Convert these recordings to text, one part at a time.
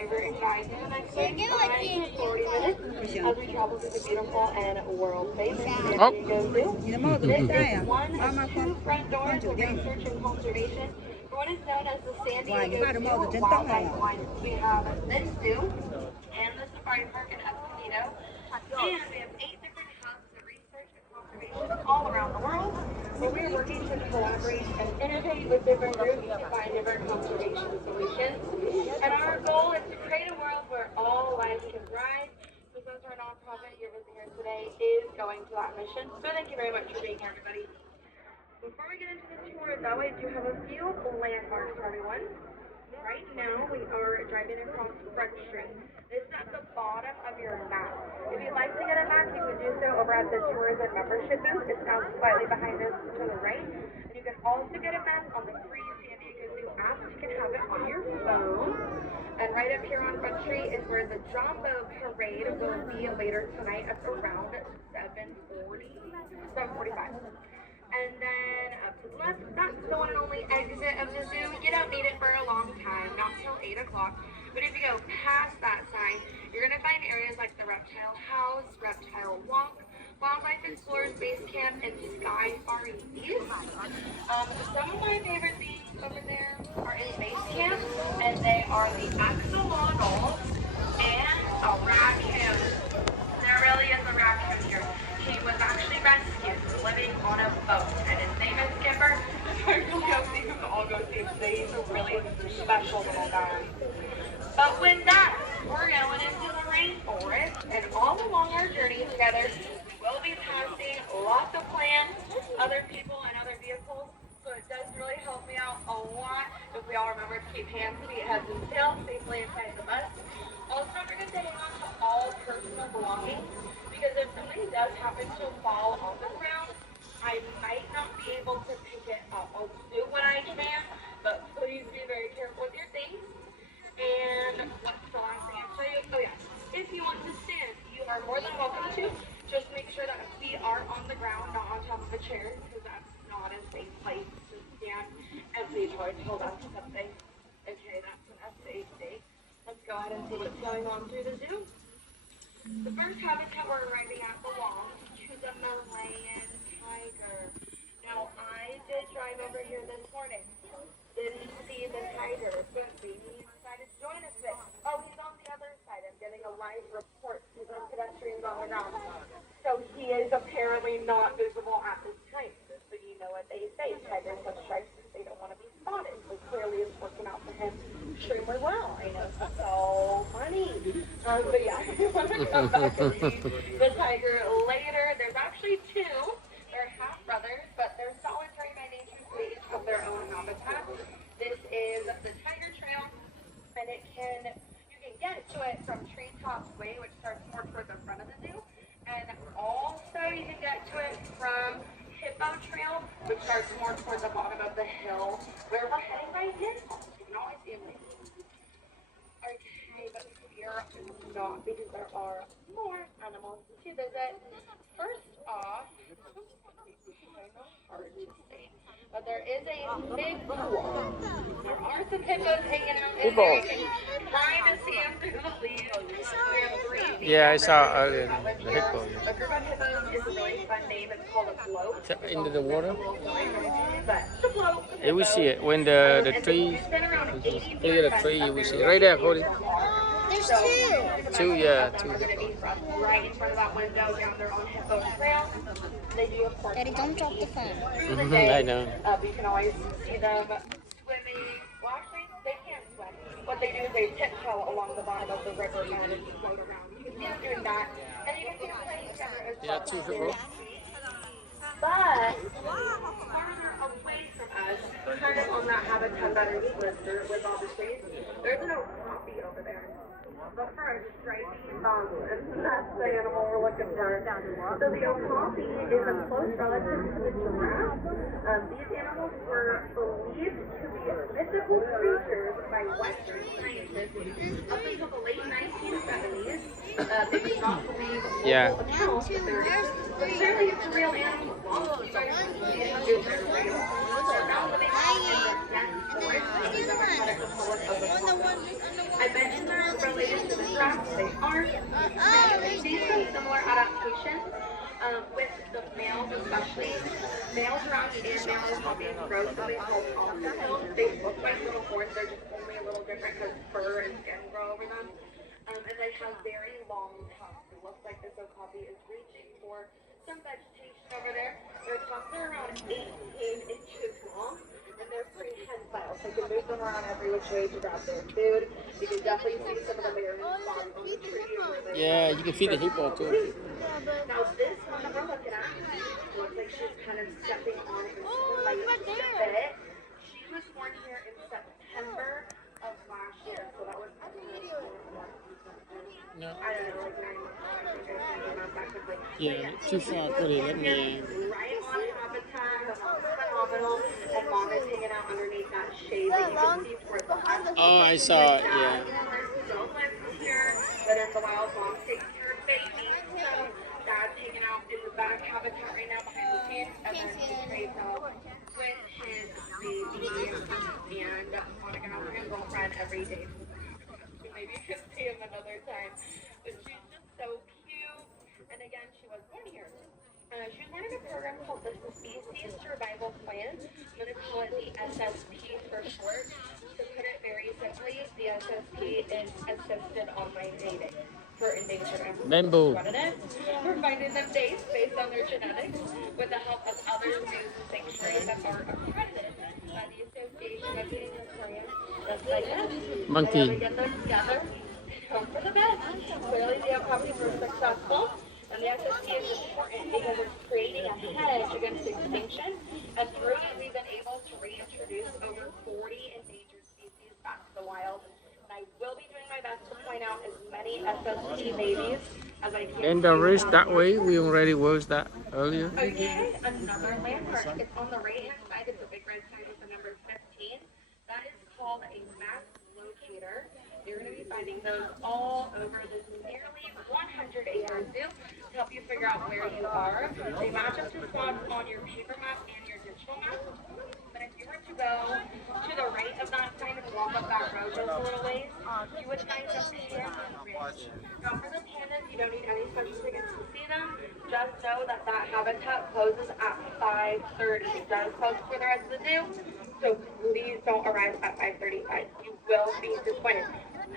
driver and guide you the next 35 to 40 minutes as we travel through the beautiful and world-famous San Diego Zoo. This is one of two front doors of research and conservation for what is known as the San Diego Zoo Wildlife Alliance. We have this zoo and the safari park in Escondido, and we have 8 different hubs of research and conservation all around the world, where we are working to collaborate and innovate with different groups to find different conservation solutions. And our goal is to create a world where all life can thrive. So since our nonprofit here visiting here today is going to that mission. So thank you very much for being here, everybody. Before we get into the tour, though, I do have a few landmarks for everyone. Right now, we are driving across Front Street. This is at the bottom of your map. If you'd like to get a map, you can do so over at the tourism membership booth. It's down slightly behind us to the right. And you can also get a map on the free San Diego Zoo app. You can have it on your phone. And right up here on Front Street is where the Jumbo Parade will be later tonight at around 7:45. And then up to the left, that's the one and only exit of the zoo. You don't need it for a long time, not till 8 o'clock. But if you go past that sign, you're going to find areas like the Reptile House, Reptile Walk, Wildlife Explorers Base Camp, and Sky Safari East. Some of my favorite things over there are in Base Camp, and they are the axolotl and a raccoon. There really is a raccoon here. He was actually rescued, living on a boat, and his name is Skipper. We'll go see him. I'll go see him today. He's a really special little guy. But with that, we're going into the rainforest, and all along our journey together, we'll be passing lots of plants, other people, and other vehicles. So it does really help me out a lot if we all remember to keep hands, feet, heads, and tails safely inside the bus. Also, don't forget to hang on to all personal belongings, because if something does happen to fall on the ground, I might not be able to pick it up. I'll do what I can, but please be very careful with your things. And what's the last thing I'll show you? Oh yeah, if you want to stand, you are more than welcome to. Just make sure that feet are on the ground, not on top of a chair, because that's not a safe place to stand. And please try to hold on to something. Okay, that's enough safety. Let's go ahead and see what's going on through the zoo. The first habitat we're arriving at belongs to the Malayan tiger. Now, I did drive over here this morning. Didn't see the tiger, but he decided to join us today. Oh, he's on the other side. I'm getting a live report. He's on pedestrians on the ground. So he is apparently not visible at this time. But you know what they say, tigers have stripes. They don't want to be spotted. So clearly it's working out for him extremely well. I know, it's so funny. But yeah, we're going to come back and see the tiger later. There's actually 2. They're half brothers, but they're solitary by nature, so they each have their own habitat. This is the Tiger Trail, and you can get to it from Treetops Way, which starts more toward the front of the zoo, and also you can get to it from Hippo Trail, which starts more toward the bottom of the hill, where we're heading right now. You can always see them. Okay, but here not, because there are more animals to visit. First off, hard to say, but there is a big pool. There are some hippos hanging out in there. You can try to see them through the leaves. Yeah, I saw the hippo. A group of hippos is a really fun name. It's called a float. Into the water? But the float. You will see it when the tree, clear the tree, you will see it. Right there, Cody. There's 2. 2, yeah, 2. Right in front of that window down there on Hippo Trail. They do, of course, Daddy, don't drop the phone. I know. You can always see them swimming. Well, actually, they can't swim. What they do is they tiptoe along the bottom of the river and float around. You can see them doing that. And you can see them playing together as well. Yeah, 2 hippos. But farther away from us, kind of on that habitat better sliver with all the trees, there's an okapi over there. But for a striped that's the animal we're looking for. So the okapi is a close relative to the giraffe. These animals were believed to be mythical creatures by Western scientists up until the late 1970s. They did not believe local accounts that they were but clearly it's a real animal. So now living in the dense forest of the Democratic Republic of the Congo. I mentioned that With the males especially, males around and males puppies grow something called oxycones. They look like little horns, they're just only a little different because fur and skin grow over them. And they have very long tongues. It looks like this okapi is reaching for some vegetation over there. Their tongues are around 18 inches long, and they're pretty tensile, so you can move them around every which way to grab their food. You can definitely see some of the berries spots on the tree over there. Yeah, you can feed the hippo too. Now this one that we're looking at looks like she's kind of stepping on it like a bit. She was born here in September of last year, so that was No. I don't know, like 9 months. Not that quickly. Yeah, too far, pretty. Let me. Right on habitat, her mom's phenomenal, and mom is hanging out underneath that shade that you can see towards the house. Oh, I saw it. Yeah. Don't live here, but in the wild, mom takes care of babies. So dad's hanging out in the back habitat right now behind the scenes, and then he trades out with his baby and Monica has her girlfriend every day. Maybe you can see him another time. But she's just so cute. And again, she was born here. She was born in a program called the Species Survival Plan. I'm going to call it the SSP for short. To put it very simply, the SSP is Assisted Online Dating for endangered animals. Bamboo. We're finding them dates based on their genetics with the help of other zoos and sanctuaries that are accredited by the Association of Dating Aquariums, just like us. Monkey. And then we get them together and hope for the best. Clearly, the companies were successful, and the SSP is important because it's creating a hedge against extinction, and through it, we've been able to reintroduce over 40 endangered species back to the wild. And I will be doing my best to point out as many SSP babies as I can. And the rest that way, we already was that earlier. Okay, another landmark. It's on the right-hand side. It's a big red sign with the number 15. That is called a map locator. You're going to be finding those all over this nearly 100-acre zoo to help you figure out where you are. They match up to spots on your paper map and your digital map. But if you were to go to the right of that sign and walk up that road just a little ways, you would find the Panda Ridge. Now for the pandas, you don't need any special tickets to see them. Just know that that habitat closes at 5:30. It does close for the rest of the zoo, so please don't arrive at 5:35. You will be disappointed.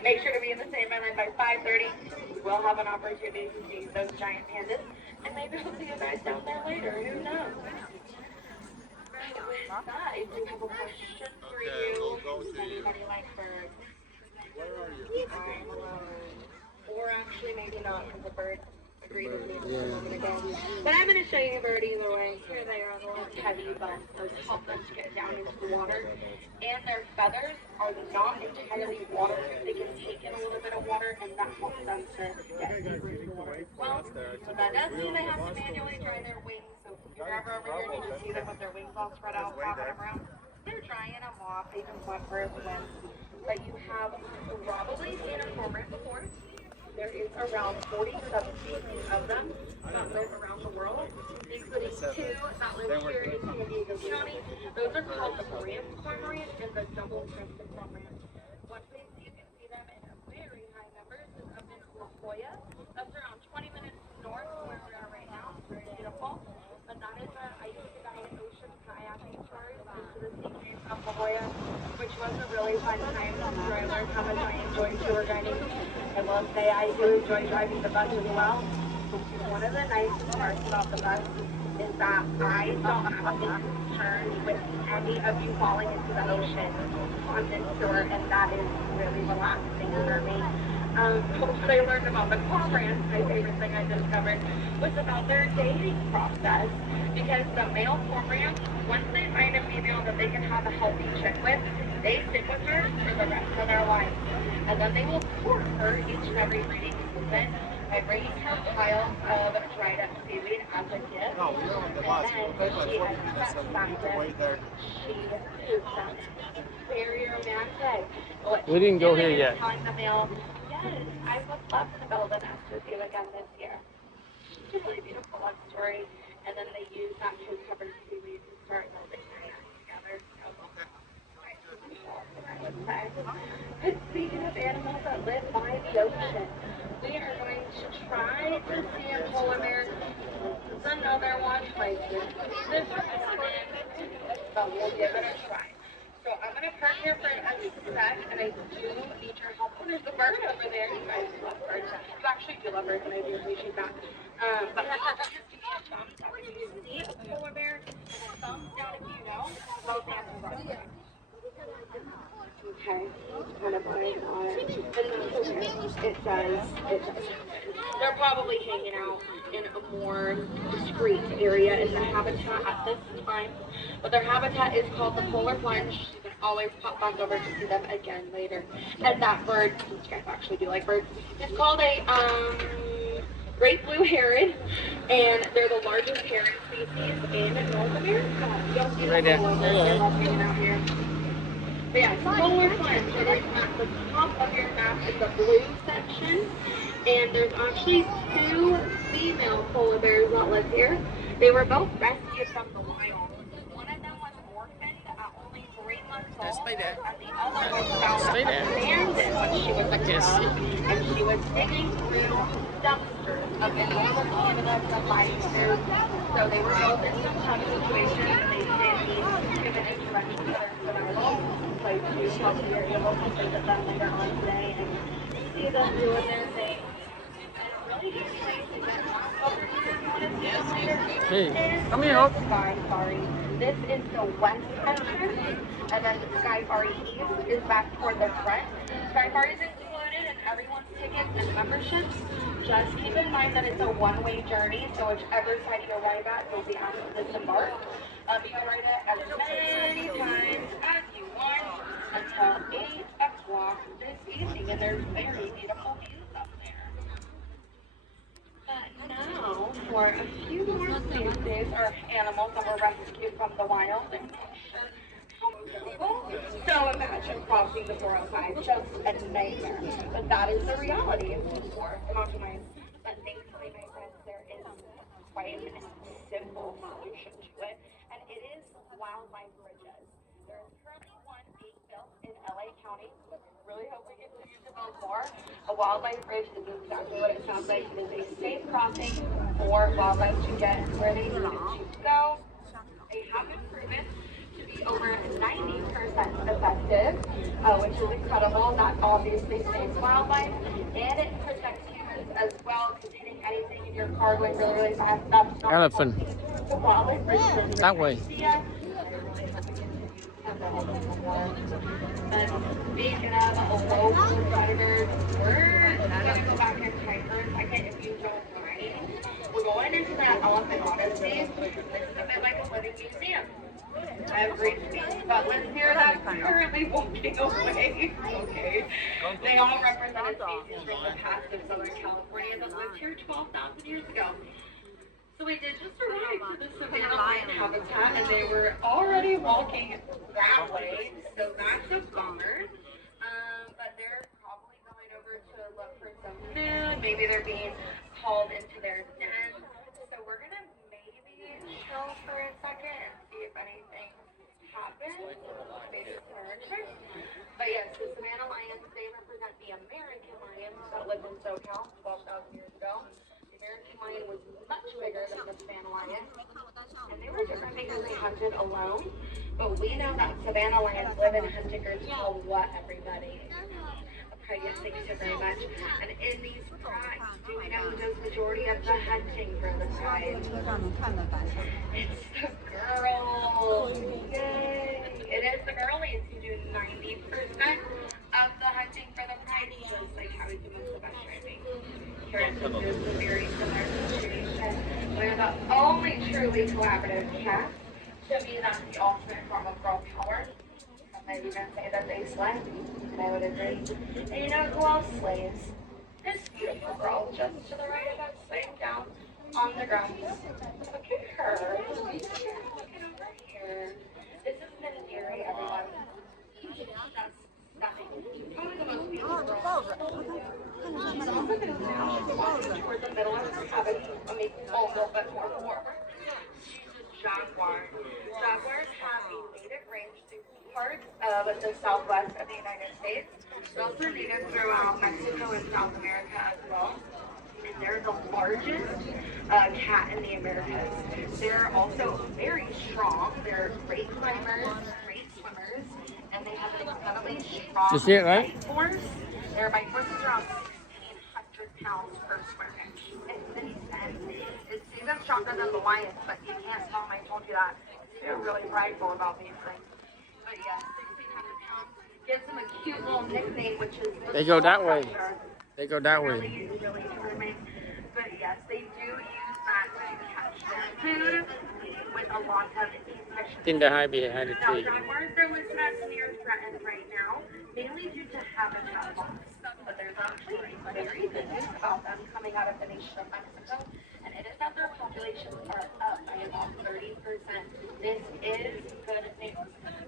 Make sure to be in the same island by 5:30. You will have an opportunity to see those giant pandas, and maybe we'll see you guys down there later. Who knows? With that, I do have a question for you. Does anybody like birds? Where are you? I'm alone. Or actually, maybe not, because the bird agreed with me Yeah. a moment ago. But I'm going to show you a bird either way. Here they are, the little heavy bones. Those help them to get down into the water. And their feathers are not entirely waterproof. They can take in a little bit of water, and that helps them to get deeper into the water as well. But that does mean they have to manually dry their wings. So if you're ever over here and you just see them with their wings all spread out, flapping around, they're drying them off. They just want for the wind. But you have probably seen a cormorant before. There is around 40 subspecies of them that live around the world, including 2 that live here in San Diego County. Those are called the grand cormorant and the double-crested cormorant. One place you can see them in very high numbers is up in La Jolla. That's around 20 minutes north of where we are right now. It's very beautiful. But that is I took a giant ocean kayaking tour into the sea cream of La Jolla, which was a really fun time where I learned how much I enjoy tour guiding. I will say I do enjoy driving the bus as well. One of the nicest parts about the bus is that I don't have any concern with any of you falling into the ocean on this tour, and that is really relaxing for me. What I learned about the cormorants, my favorite thing I discovered, was about their dating process. Because the male cormorants, once they find a female that they can have a healthy chick with, they stick with her for the rest of their life. And then they will court her each and every breeding season by bringing her piles of dried up seaweed as a gift. No, we don't have the bus. We'll pay by 40 minutes, so we need to wait there. She poops them. Very romantic. We didn't go here yet. Telling the male, yes, I would love to build a nest with you again this year. It's a really beautiful love story. And then they use that food-covered seaweed to start building their nest together. But speaking of animals that live by the ocean, we are going to try to see a polar bear another one right here. This one, but we'll give it a try. So I'm gonna park here for a sec, and I do need your help. Oh, there's a bird over there. You guys love birds. You actually do love birds, and I do appreciate that. But just give me a thumbs up if you see a polar bear, and a thumbs down if you don't. Both answers are correct. Okay, kind of what I thought. And that's okay. It does. They're probably hanging out in a more discreet area in the habitat at this time. But their habitat is called the polar plunge. You can always pop back over to see them again later. And that bird, since you guys actually do like birds, it's called a great blue heron, and they're the largest heron species in North America. You'll see Right there. They're all hanging out here. But yeah, polar plunge. It is at the top of your map in the blue section. And there's actually two female polar bears that live here. They were both rescued from the wild. One of them was orphaned at only 3 months old, and the other was found abandoned when she was a cub, and she was digging through dumpsters up in northern Canada to find food. So they were both in some tough situations, and they did need human intervention for their local place to help be able to visit them later on today and see them doing their thing. Hey, come here. Sky Safari. This is the west entrance, and then the Sky Safari East is back toward the front. Sky Safari is included in everyone's tickets and memberships. Just keep in mind that it's a one-way journey, so whichever side you arrive at, you'll be asked to disembark. You can ride it as many times as you want until 8 o'clock this evening, and there's very beautiful views up there. Now, for a few more species or animals that were rescued from the wild, I'm not sure how beautiful. So imagine crossing the 405, just a nightmare. But that is the reality for the mountain lions. But thankfully, my friends, there is quite a simple solution to it, and it is wildlife bridges. There is currently one being built in LA County. Really hope we continue to build more. A wildlife bridge is exactly what it sounds like. It is a safe crossing for wildlife to get where they need it to go. They have been proven to be over 90% effective, which is incredible. That obviously saves wildlife, and it protects humans as well, because hitting anything in your car going really, really fast, that's not Elephant. the wildlife bridge is That way. Speaking of local drivers, we're gonna go back in time for a second if you don't mind. We're going into that Elephant Odyssey. This is a bit like a living museum. I have great speech, but let's hear that currently walking away. Okay. They all represented species from the past of Southern California that lived here 12,000 years ago. So we did just arrive to the Savannah lion habitat, and they were already walking that way, so that's a bummer. But they're probably going over to look for some food. Maybe they're being called into their den. So we're gonna maybe chill for a second and see if anything happens. Maybe some nurture. But yes, the Savannah lions, they represent the American lions that lived in SoCal 12,000 years ago. The American lion was much bigger than the Savannah lion, and they were different because they hunted alone. But we know that Savannah lions live in hunting groups called what, everybody? Okay, yes, thank you so very much. And in these prides, do we know who does majority of the hunting for the pride? It's the girls. Yay! It is the girlies who do 90% of the hunting for the pride, just like how we do most of us driving. This is a very similar situation. We're the only truly collaborative cast. To me, that's the ultimate form of girl power. Some might even say that they slay, and I would agree. And you know who else slays? This beautiful girl just to the right of us, sitting down on the ground. Look at her. Look over here. This is Miss Erie, everyone. That's stunning. Probably the most beautiful girl. She's also going to now she's walking toward the middle of her habitat. Let me pull a little bit more forward. She's a jaguar. Jaguars have a native range through parts of the southwest of the United States. They're also native throughout Mexico and South America as well. And they're the largest cat in the Americas. They're also very strong. They're great climbers, great swimmers, and they have an incredibly strong You see it, right? bite force. Their bite force is around 1,600 pounds per square inch. It's even stronger than the lions, but you can't tell them I told you that. They're really prideful about these things. But yeah, 1,600 pounds gives them a cute little nickname, which is the They go that Skull way. Crusher. They go that way. Really charming. But yes, they do use that to catch their food with a lot of efficiency. In the high behind the Now, tree. jaguars, they're listed as near threatened right now, mainly due to habitat loss. But there's actually very good news about them coming out of the nation of Mexico, and it is that their populations are up by about 30%. This is good news.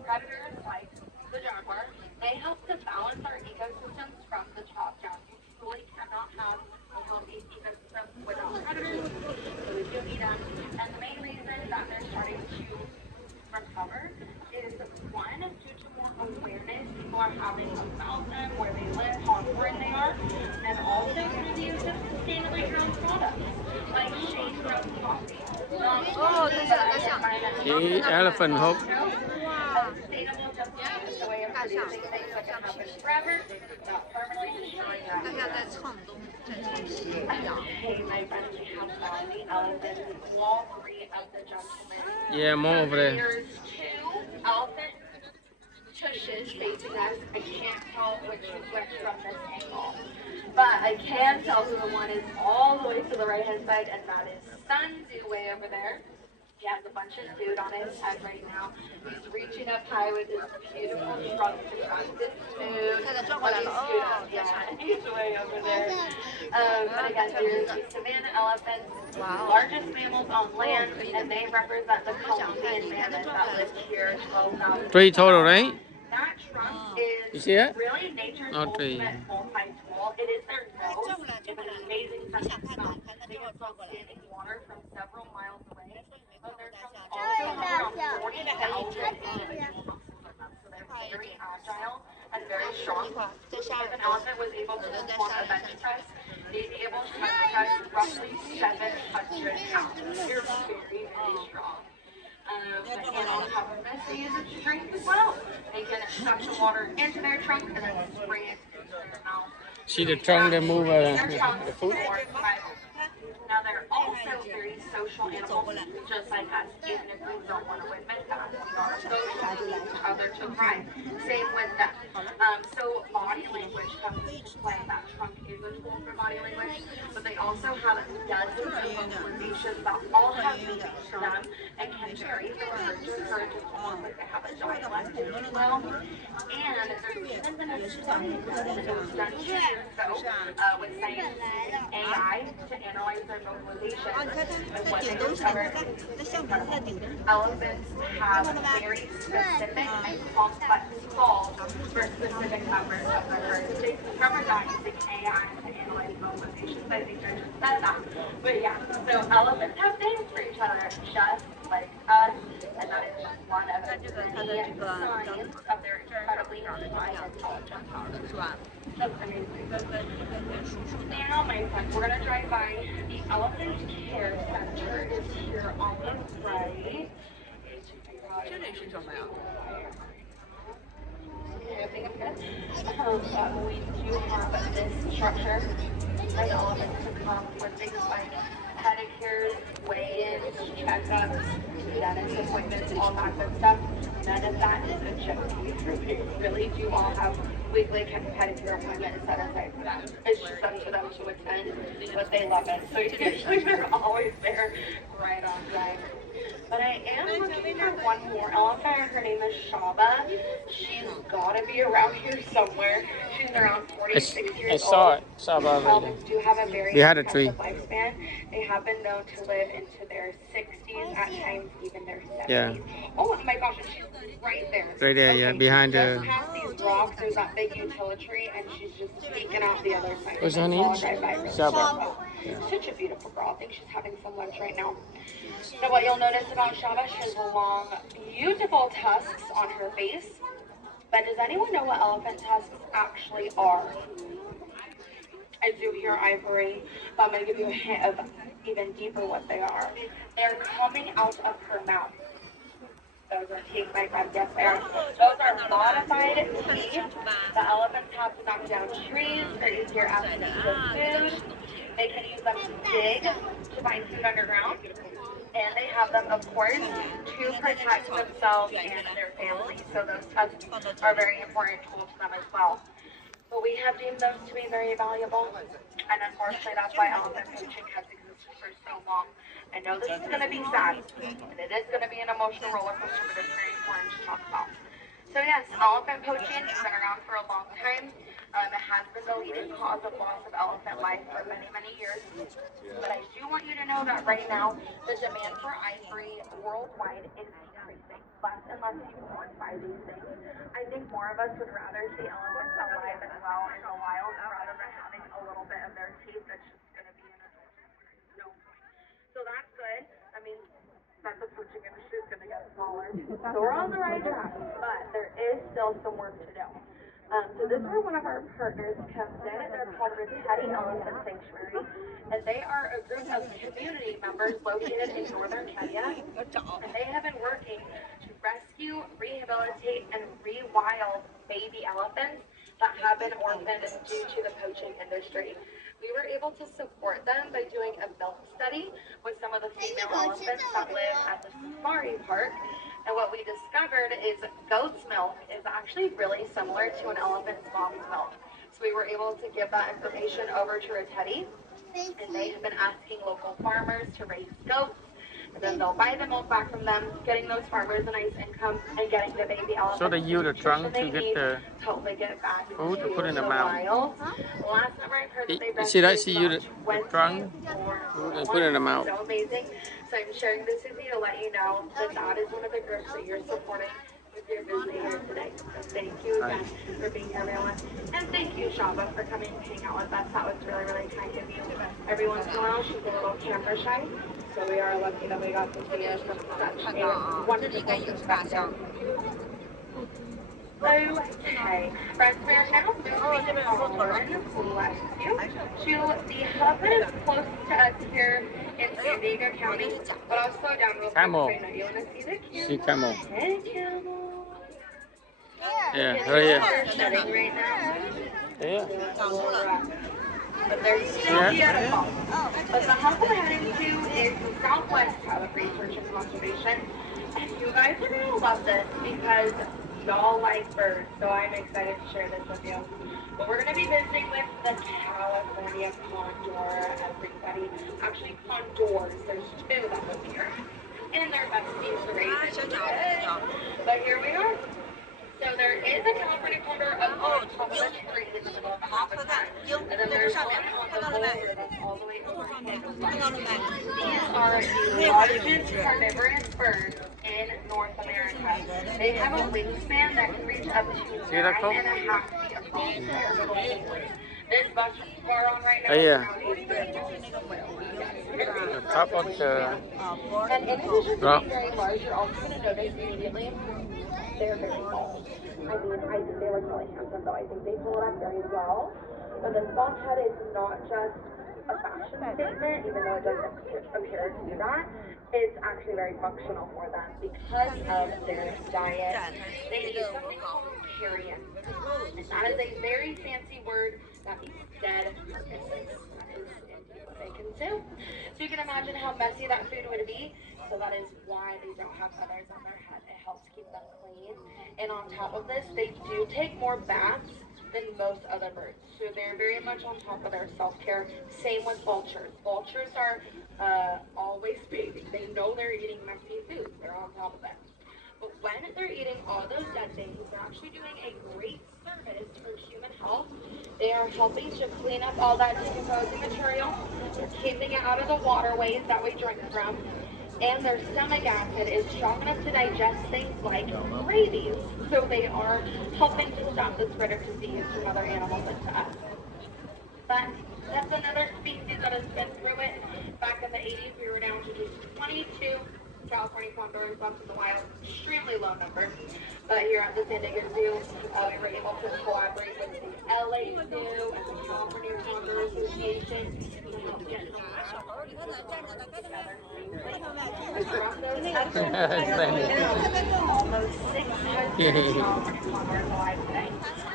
Predators like the jaguar, they help to balance our ecosystems from the top down. So we cannot have a healthy ecosystem without predators, so we do need them. And the main reason that they're starting to recover is one, due to more awareness people are having about them, where they live, how important they are, and also through the use of sustainably grown products like shade-grown coffee. The elephant hope. Sustainable just is the way of producing things that can happen forever, not permanently destroying Hey, my friends, we have found the elephant, wall 3 of the gentleman. Yeah, more over there. There's 2 elephant tushes facing us. I can't tell which is which from this angle. But I can tell who the one is all the way to the right-hand side, and that is Sunzu way over there. He has a bunch of food on his head right now. He's reaching up high with his beautiful trunk to grab this food. He's way over there. But again, there's the savanna elephants, largest mammals on land, and they represent the Colombian mammoth that lives here 12,000. 3 total, right? That trunk You is see it? really nature's Not 3. ultimate multi-tool. It is their nose. It's an amazing sense of smell. They can smell standing water from several miles away. But their trunks also have around 40,000 individual muscles in them. So they're very agile and very strong. If an elephant was able to perform a bench press, they'd be able to bench press roughly 700 pounds. They're very, very strong. And on top of this, they use it to drink as well. They can suck the water into their trunk and then spray it into their mouth. See the trunk they move the food? Now they're also very social animals, just like us, even if we don't want to admit that. We are social, we need each other to thrive. Same with them. So body language comes into play. That trunk is a tool for body language, but they also have dozens of vocalizations that all have meaning to them and can vary from word to word, just almost like they have a dialect as well. And there's even been a study that was done 2 years ago with science using AI to analyze their vocalization. And what they discovered is elephants have very specific and complex calls for specific members of the herd. They discovered that using AI to analyze vocalizations. I think I just said that. But yeah, so elephants have names for each other, just like us, and that is just one of the many signs of their incredibly high intelligence. That's amazing. Now, my friends, we're going to drive by the Elephant Care Center. It's here on the right. We do have this structure for the elephants to come with things like pedicures, weigh-ins, checkups, dentist appointments, all that good stuff. None of that is a joke. They really do all have weekly pedicure appointments set aside for that. It's just up to them to attend, but they love it. So usually they're always there right on time. But I am looking for one more elephant. Her name is Shaba. She's got to be around here somewhere. She's around 46 years old. I saw it. Saw it already. Elephants do have a very impressive lifespan. They have been known to live into their 60s, at times even their 70s. Yeah. Oh my gosh, and she's right there. Right there, yeah, behind the... Just past these rocks, there's that big utility tree, and she's just peeking out the other side. What's her name? Shaba. Such a beautiful girl. I think she's having some lunch right now. So what you'll notice about Shaba, she has long, beautiful tusks on her face. But does anyone know what elephant tusks actually are? I do hear ivory, but I'm going to give you a hint of even deeper what they are. They're coming out of her mouth. Those are teeth, my friend. Yes, they are. Those are modified teeth. The elephants have to knock down trees for easier access to food. They can use them to dig to find food underground. And they have them, of course, to protect themselves and their families. So those tusks are very important tools to them as well. But we have deemed those to be very valuable. And unfortunately, that's why elephant poaching has existed for so long. I know this is going to be sad, and it is going to be an emotional roller coaster, but it's very important to talk about. So yes, elephant poaching has been around for a long time. It has been the leading cause of loss of elephant life for many, many years. But I do want you to know that right now, the demand for ivory worldwide is decreasing. Less and less people want to buy these things. I think more of us would rather see elephants alive and well in the wild rather than having a little bit of their teeth that's just going to be in a no point. So that's good. I mean, that the poaching industry is going to get smaller. So we're on the right track, but there is still some work to do. So this is where one of our partners comes in. They're called Teddy Elephant Sanctuary, and they are a group of community members located in northern Kenya, and they have been working to rescue, rehabilitate, and rewild baby elephants that have been orphaned due to the poaching industry. We were able to support them by doing a milk study with some of the female elephants that live at the safari park. And what we discovered is goat's milk is actually really similar to an elephant's mom's milk. So we were able to give that information over to Roteti, and they have been asking local farmers to raise goats. And then they'll buy the milk back from them, getting those farmers a nice income and getting the baby elephants. So they use the trunk to get the totally get back food to to put in the the mouth. wild. Last number I heard that they You see that? rescued See you the about trunk 24 and put it in the mouth. So amazing. So I'm sharing this with you to let you know that that is one of the groups that you're supporting with your visiting here today. So thank you again for being here, everyone. And thank you, Shaba, for coming and hanging out with us. That was really, really kind of you. Every once in a while, she's a little camera shy. So we are lucky that we got to see it from such a wonderful perspective. Okay, friends, we are now moving on, bless you, to the hub that is close to us here in San Diego County. But I'll slow down real quick. Camel. So I know you want to see the camel. See camel. Hey, camel. Yeah, Kids right here. are shedding right now. Yeah. But they're still beautiful. But the hub we're heading to is the Southwest Hub of Research and Conservation. And you guys are going to love this because y'all like birds, so I'm excited to share this with you. But we're going to be visiting with the California condor, everybody. Actually, condors. There's two that live here. And they're besties to raise it. But here we are. So there is a California condor up on top of the tree in the middle of the habitat. And then there's one on the boulder that's all the way over here. These are the largest carnivorous birds in North America. They have a wingspan that can reach up to 9.5 feet across. This bus we're on right now is around 80 The top of the and in addition to being very large, you're also going to notice immediately they're very bold. I mean, I think they look really handsome, though. I think they pull it off very well. But this bald head is not just a fashion statement, even though it doesn't appear to do that. It's actually very functional for them because of their diet. They eat something called carrion. And that is a very fancy word that means dead carcasses. That is indeed what they consume. So you can imagine how messy that food would be. So that is why they don't have feathers on their head. It helps keep them clean. And on top of this, they do take more baths than most other birds. So they're very much on top of their self-care. Same with vultures. Vultures are always bathing. They know they're eating messy food. They're on top of it. But when they're eating all those dead things, they're actually doing a great service for human health. They are helping to clean up all that decomposing material. They're keeping it out of the waterways that we drink from. And their stomach acid is strong enough to digest things like rabies. So they are helping to stop the spread of disease from other animals into us. But that's another species that has been through it. Back in the 80s, we were down to just 22 California condors left in the wild, extremely low numbers. But here at the San Diego Zoo, we were able to collaborate with the LA Zoo and the California Condor Association to help get across those almost 600 California condors alive today.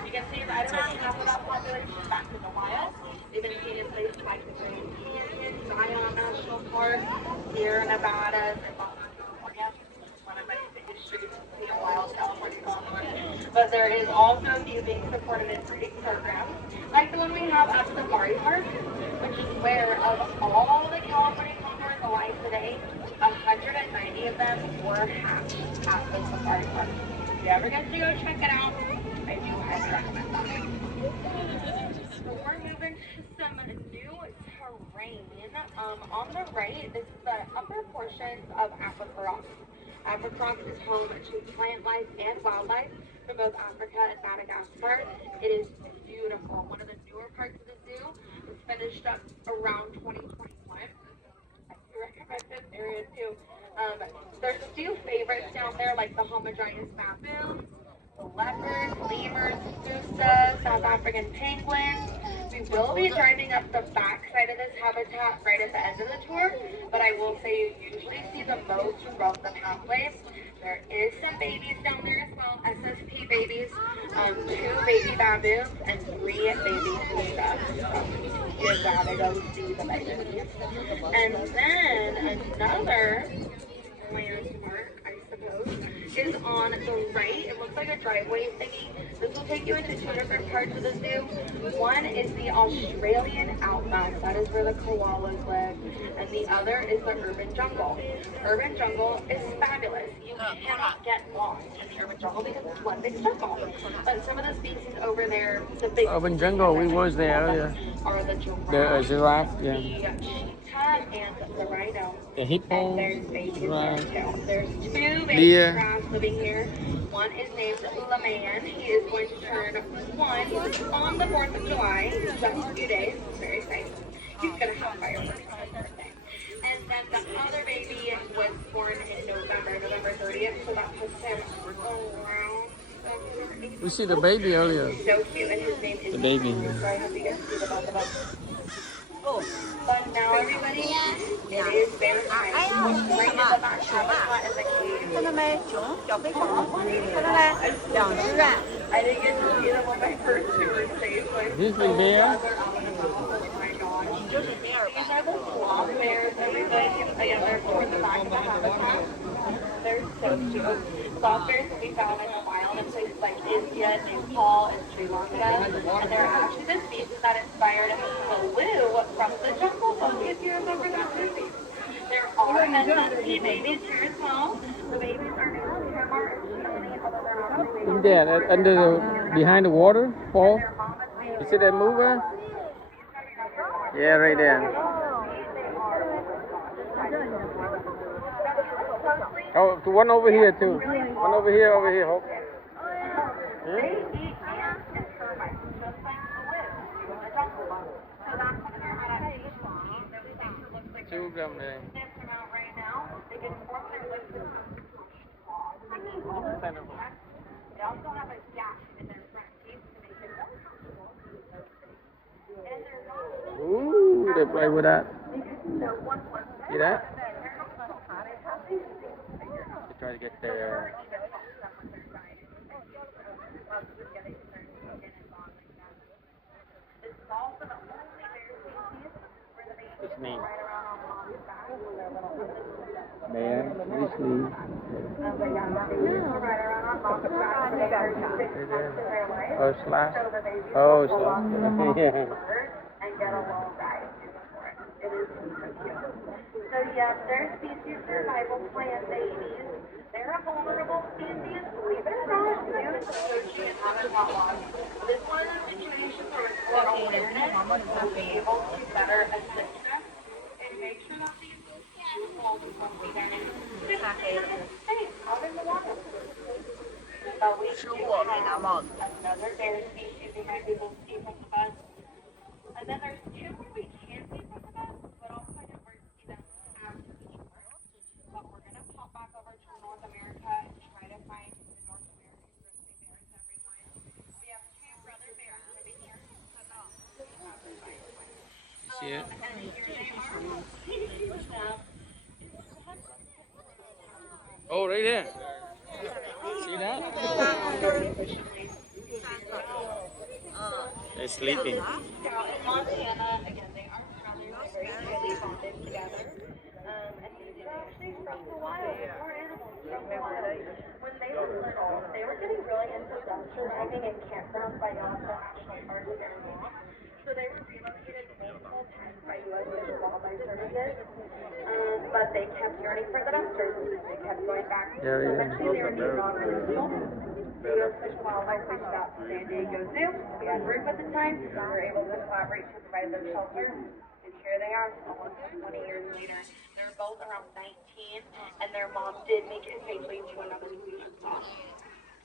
You can see right away half of that population back in the wild. They've been seen in places like the Grand Canyon, Zion National Park, Sierra Nevada, and California. One of many big issues in the wild California condor. But there is also a few being supported in breeding programs, like the one we have at Safari Park, which is where of all the California condors alive today, 190 of them were hatched at the Safari Park. If you ever get to go check it out, I do highly recommend that. So we're moving to some new terrain. On the right, this is the upper portions of Africa Rock. Africa Rock is home to plant life and wildlife from both Africa and Madagascar. It is beautiful. One of the newer parts of the zoo was finished up around 2021. I recommend this area too. There's a few favorites down there, like the homogynous baboons, the leopards, lemurs, Susa, South African penguins. We will be driving up the back side of this habitat right at the end of the tour, but I will say you usually see the most from the pathways. There is some babies down there as well, SSP babies, 2 baby baboons, and 3 baby Susas. You gotta go see the babies. And then another landmark, I suppose, is on the right. It looks like a driveway thingy. This will take you into 2 different parts of the zoo. One is the Australian outback. That is where the koalas live. And the other is the urban jungle. Urban jungle is fabulous. You cannot get lost in the urban jungle because it's one big jungle. But some of the species over there, the big Urban jungle, we was there earlier. are the Giraffe, yeah. the cheetah, and the rhino. The hippo, And there's babies giraffe, there too. There's 2 baby deer. giraffes living here. One is named Laman. He is going to turn 1 on the 4th of July, just a few days. Very exciting. He's going to have fireworks on his birthday. And then the other baby was born in November 30th, so that puts him around 7 or 8. We see the baby earlier. So cute, and his name is The baby. So I hope you guys see the both of them. But now everybody, it is bear time. Right in the back habitat is a cave. I didn't get to see them on my first tour stage. This is bear. Oh my gosh. These are the sloth bears. Everybody, again, they're towards the back of the habitat. They're so cute. Sloth bears can be found in the wild in places like India, Nepal, and Sri Lanka. And they're actually the species that inspired Baloo from the Jungle Book, if you remember that movie. There are SSP babies here as well. The babies are new to camera and shiny, although they're not really babies. In there, under the, behind the waterfall. You see that mover? Yeah, right there. Oh, the one over here too. One over here, Hope. They eat ants and termites, just like Baloo in the Jungle Book. So that's one of their adaptations. Those things that look like 2 of them there. sniff them out right now. They can form their lips into they also have a gap in their front teeth to make it more comfortable. And they're not Ooh, they play with that. so one See that? they're not so hot. They have these They try to get the. His name. Man, grizzly. Oh, slash. Oh, slash. Yeah. And get a little ride for it. It is so cute. So yes, they're species survival plan babies. They're a vulnerable species, believe it or not, due to associated habitat loss. This one of the situations where it's called awareness will be able to better assist us and make sure that these animals won't be done in safe out in the water. But we do have another bear species we might be able to see from the bus. And then there's 2 where we can see from the bus, but also I know where to see them after the tour. But we're going to pop Yeah. Oh, right there. See that? They're sleeping. Now in Montana, again, they are brothers. They're very tightly bonded together. And these are actually from the wild. They are animals from the wild. When they were little, they were getting really into dumpster diving in campgrounds by Yellowstone National Park with their mom. So they were relocated to multiple times by U.S. Fish and Wildlife Services. But they kept yearning for the dumpsters. They kept going back. So eventually they were deemed non-releasable. The U.S. Fish and Wildlife reached out to San Diego Zoo. We had room at the time. We were able to collaborate to provide them shelter. And here they are, almost 20 years later. They were both around 19, and their mom did make it safely to another zoo as well.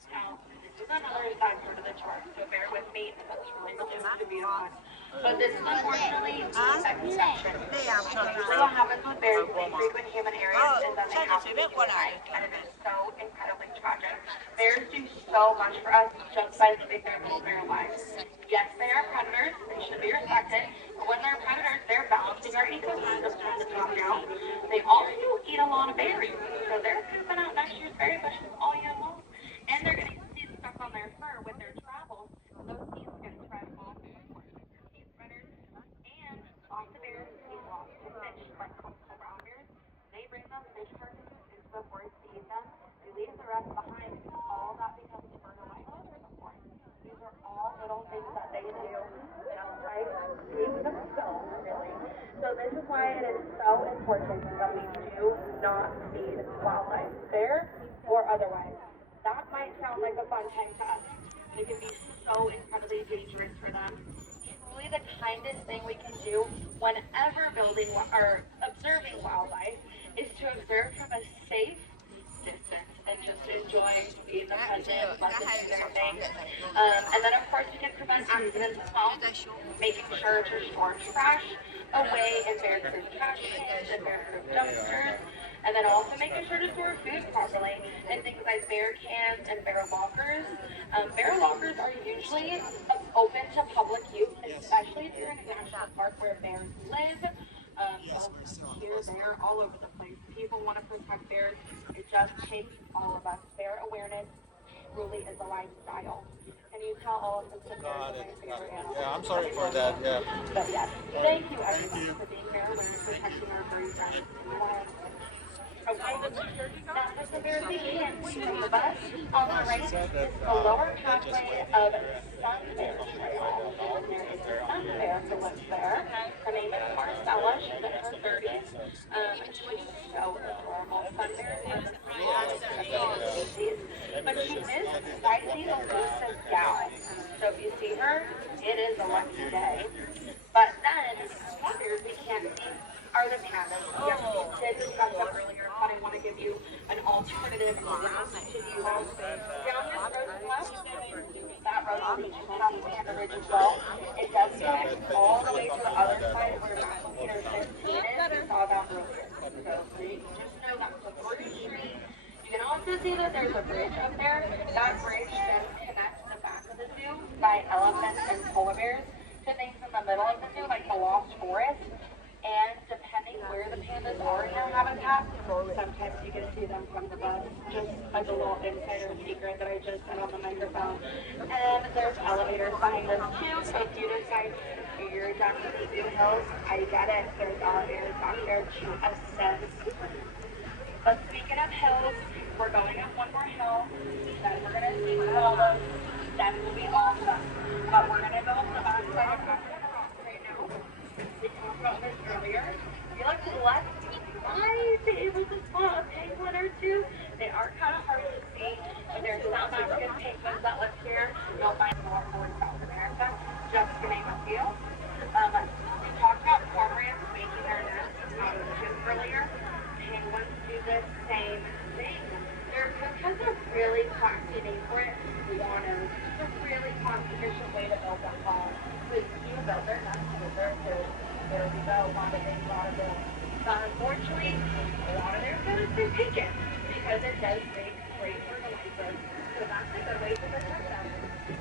Now, this is another side part of the chart, so bear with me. That's really to be honest. But this is unfortunately the exception. Usually what happens with bears in frequent human areas is that they have to be euthanized, and it is so incredibly tragic. Bears do so much for us just by living their little bear lives. Yes, they are predators, they should be respected, but when they're predators, they're balancing our ecosystem from the top down. They also eat a lot of berries, so they're pooping out next year's berry bushes all year long, and they're getting seeds stuck on their fur with their travels, and those seeds get spread off to seed spreaders, and lots of bears eat lots of fish, like coastal brown bears. They bring those fish carcasses into the forest to eat them. They leave the rest behind, and all that becomes fertilizer for the forest. These are all little things that they do just by being themselves, really. So this is why it is so important that we do not feed wildlife, bear or otherwise. That might sound like a fun time to us, but it can be so incredibly dangerous for them. Truly the kindest thing we can do whenever building or observing wildlife is to observe from a safe distance and just enjoy being the present, let them do their thing. And then of course we can prevent accidents as well, making sure to store trash away in bear-proof trash cans and bear-proof dumpsters, and then also making sure to store food properly in things like bear cans and bear lockers. Bear lockers are usually open to public use, especially if you're in a national park where bears live. Here, there, all over the place. People want to protect bears. It just takes all of us. Bear awareness truly is a lifestyle. Can you tell all of us that bears are my favorite animal? Yeah, I'm sorry for that. Yeah. But yes, thank you everyone for being bear aware and protecting our furry friends. Okay, now just the bears we can't see from the bus. On the right is the lower pathway of Sun Bear Trail. And there is a sun bear who lives there. Her name is Marcella. She's in her 30s. She's so adorable. Sun bears are the prettiest species. But she is quite the elusive gal. So if you see her, it is a lucky day. But then, some bears we can't see are the pandas. Yes, we did discuss them earlier, but I want to give you an alternative route to use. Down this road to the left, that road leads to South Panda Ridge as well. It does connect all the way to the other side where National Meter 15 is. We saw that earlier. So just know that's a Bruce Street. You can also see that there's a bridge up there. That bridge then connects the back of the zoo by elephants and polar bears to things in the middle of the zoo, like the Lost Forest. And depending where the pandas are in their habitat, sometimes you can see them from the bus, just as a little insider secret that I just said on the microphone. And there's elevators behind us too, so if you decide you're down to the zoo hills, I get it, there's elevators back there to ascend. But speaking of hills, we're going up one more hill, then we're going to see koalas, that will be awesome. But we're going to go up the back side of Africa right now. We talked about this earlier. If you look to the left, you might be able to spot a penguin or two. They are kind of hard to see, but there's South African penguins that live here. You'll find more in South America, just to name a few. We talked about cormorants making their nests out of chips earlier. Penguins do the same thing. Because they're really classy name for it, guanos. It's a really cost-efficient way to build their home. So you build their nest with their food. There we go, a lot of things, a lot of things. But unfortunately, a lot of their food has been taken because it does make great fertilizer. So that's a good way to protect them.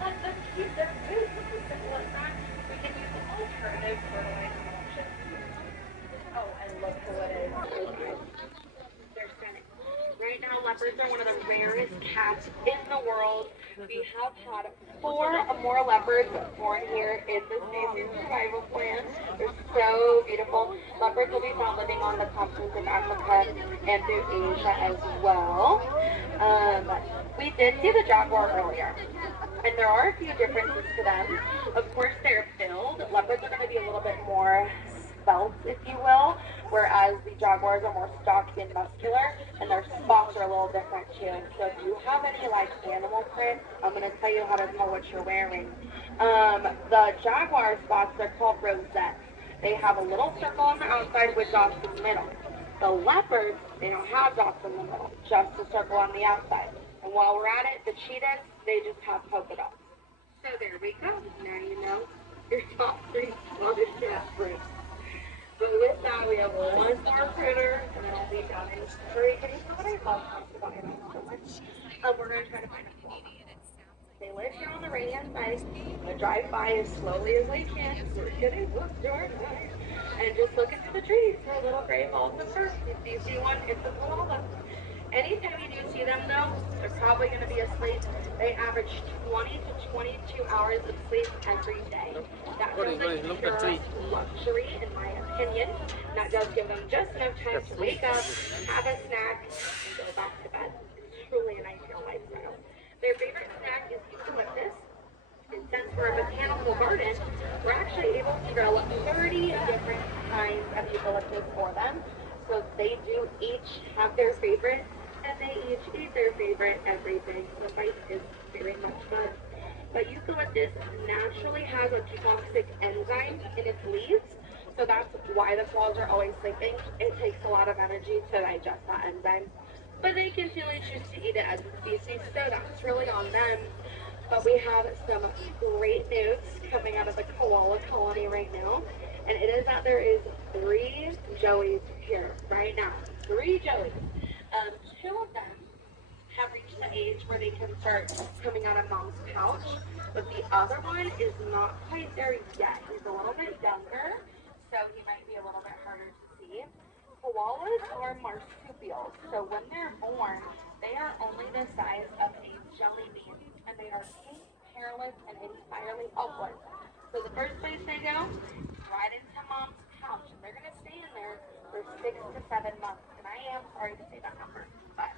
Let them keep their food. It's as simple as that. We can use alternative fertilizer options. look who it is. They're stunning. Right now, leopards are one of the rarest cats in the world. We have had 4 more leopards born here in the species survival plan. They're so beautiful. Leopards will be found living on the continents of Africa and through Asia as well. We did see the jaguar earlier, and there are a few differences to them. Of course, they're build. Leopards are going to be a little bit more svelte, if you will, whereas the jaguars are more stocky and muscular, and their spots are a little different too. So if you have any like animal print, I'm going to tell you how to know what you're wearing. The jaguar spots are called rosettes. They have a little circle on the outside with dots in the middle. The leopards, they don't have dots in the middle, just a circle on the outside. And while we're at it, the cheetahs, they just have polka dots. So there we go. Now you know your top 3 spotted cat prints. But with that, we have one more critter, and then I'll be done. And hurry, can you see what I love about animals so much? We're going to try to find a koala. They live here on the right-hand side. I'm going to drive by as slowly as we can. We're kidding. Whoops, George. And just look into the trees for little gray balls of fur. If you see one, it's a koala. Anytime you do see them, though, they're probably going to be asleep. They average 20 to 22 hours of sleep every day. That feels like pure luxury, in my opinion. That does give them just enough time to wake up, have a snack, and go back to bed. It's truly an ideal lifestyle. Their favorite snack is eucalyptus. And since we're a botanical garden, we're actually able to grow 30 different kinds of eucalyptus for them. So they do each have their favorite, and they each eat their favorite every day. The fight is very much fun. But eucalyptus naturally has a toxic enzyme in its leaves, so that's why the koalas are always sleeping. It takes a lot of energy to digest that enzyme. But they continually choose to eat it as a species, so that's really on them. But we have some great news coming out of the koala colony right now, and it is that there is 3 joeys here right now. 3 joeys. 2 of them have reached the age where they can start coming out of mom's pouch, but the other one is not quite there yet. He's a little bit younger, so he might be a little bit harder to see. Koalas are marsupials, so when they're born, they are only the size of a jelly bean, and they are pink, hairless, and entirely helpless. So the first place they go is right into mom's pouch, and they're going to stay in there for 6 to 7 months. And I am sorry to say that number, but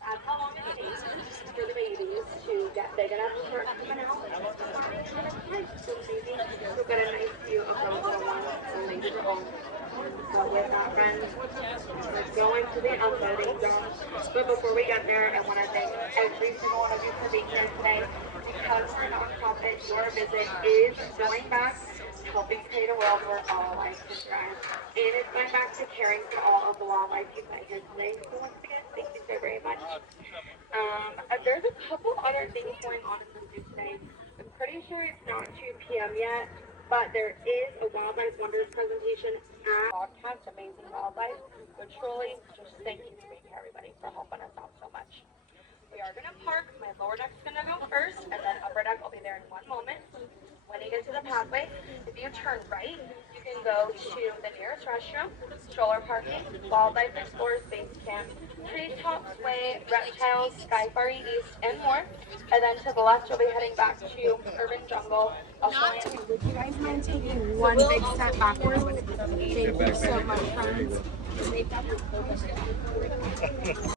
that's how long it takes for the babies to get big enough to start coming out. So maybe we've got a nice view of those little ones later on. So with that, friends, we're going to the unloading zone. But before we get there, I want to thank every single one of you for being here today. Because we're a nonprofit, your visit is going back to helping create a world where all life can thrive. And it's going back to caring for all of the wildlife you've met here today. So once again, thank you so very much. There's a couple other things going on in the zoo today. I'm pretty sure it's not 2 p.m. yet, but there is a Wildlife Wonders presentation at Podcast Amazing Wildlife. But truly, just thank you to everybody for helping us out so much. We are going to park. My lower deck's going to go first, and then upper deck will be there in 1 moment. When you get to the pathway, if you turn right, you can go to the nearest restroom, stroller parking, Wildlife Explorers Base Camp, Treetops Way, Reptiles, Skyfari East, and more. And then to the left, you'll be heading back to Urban Jungle. Would you guys mind taking one big step backwards? Thank you so much, friends.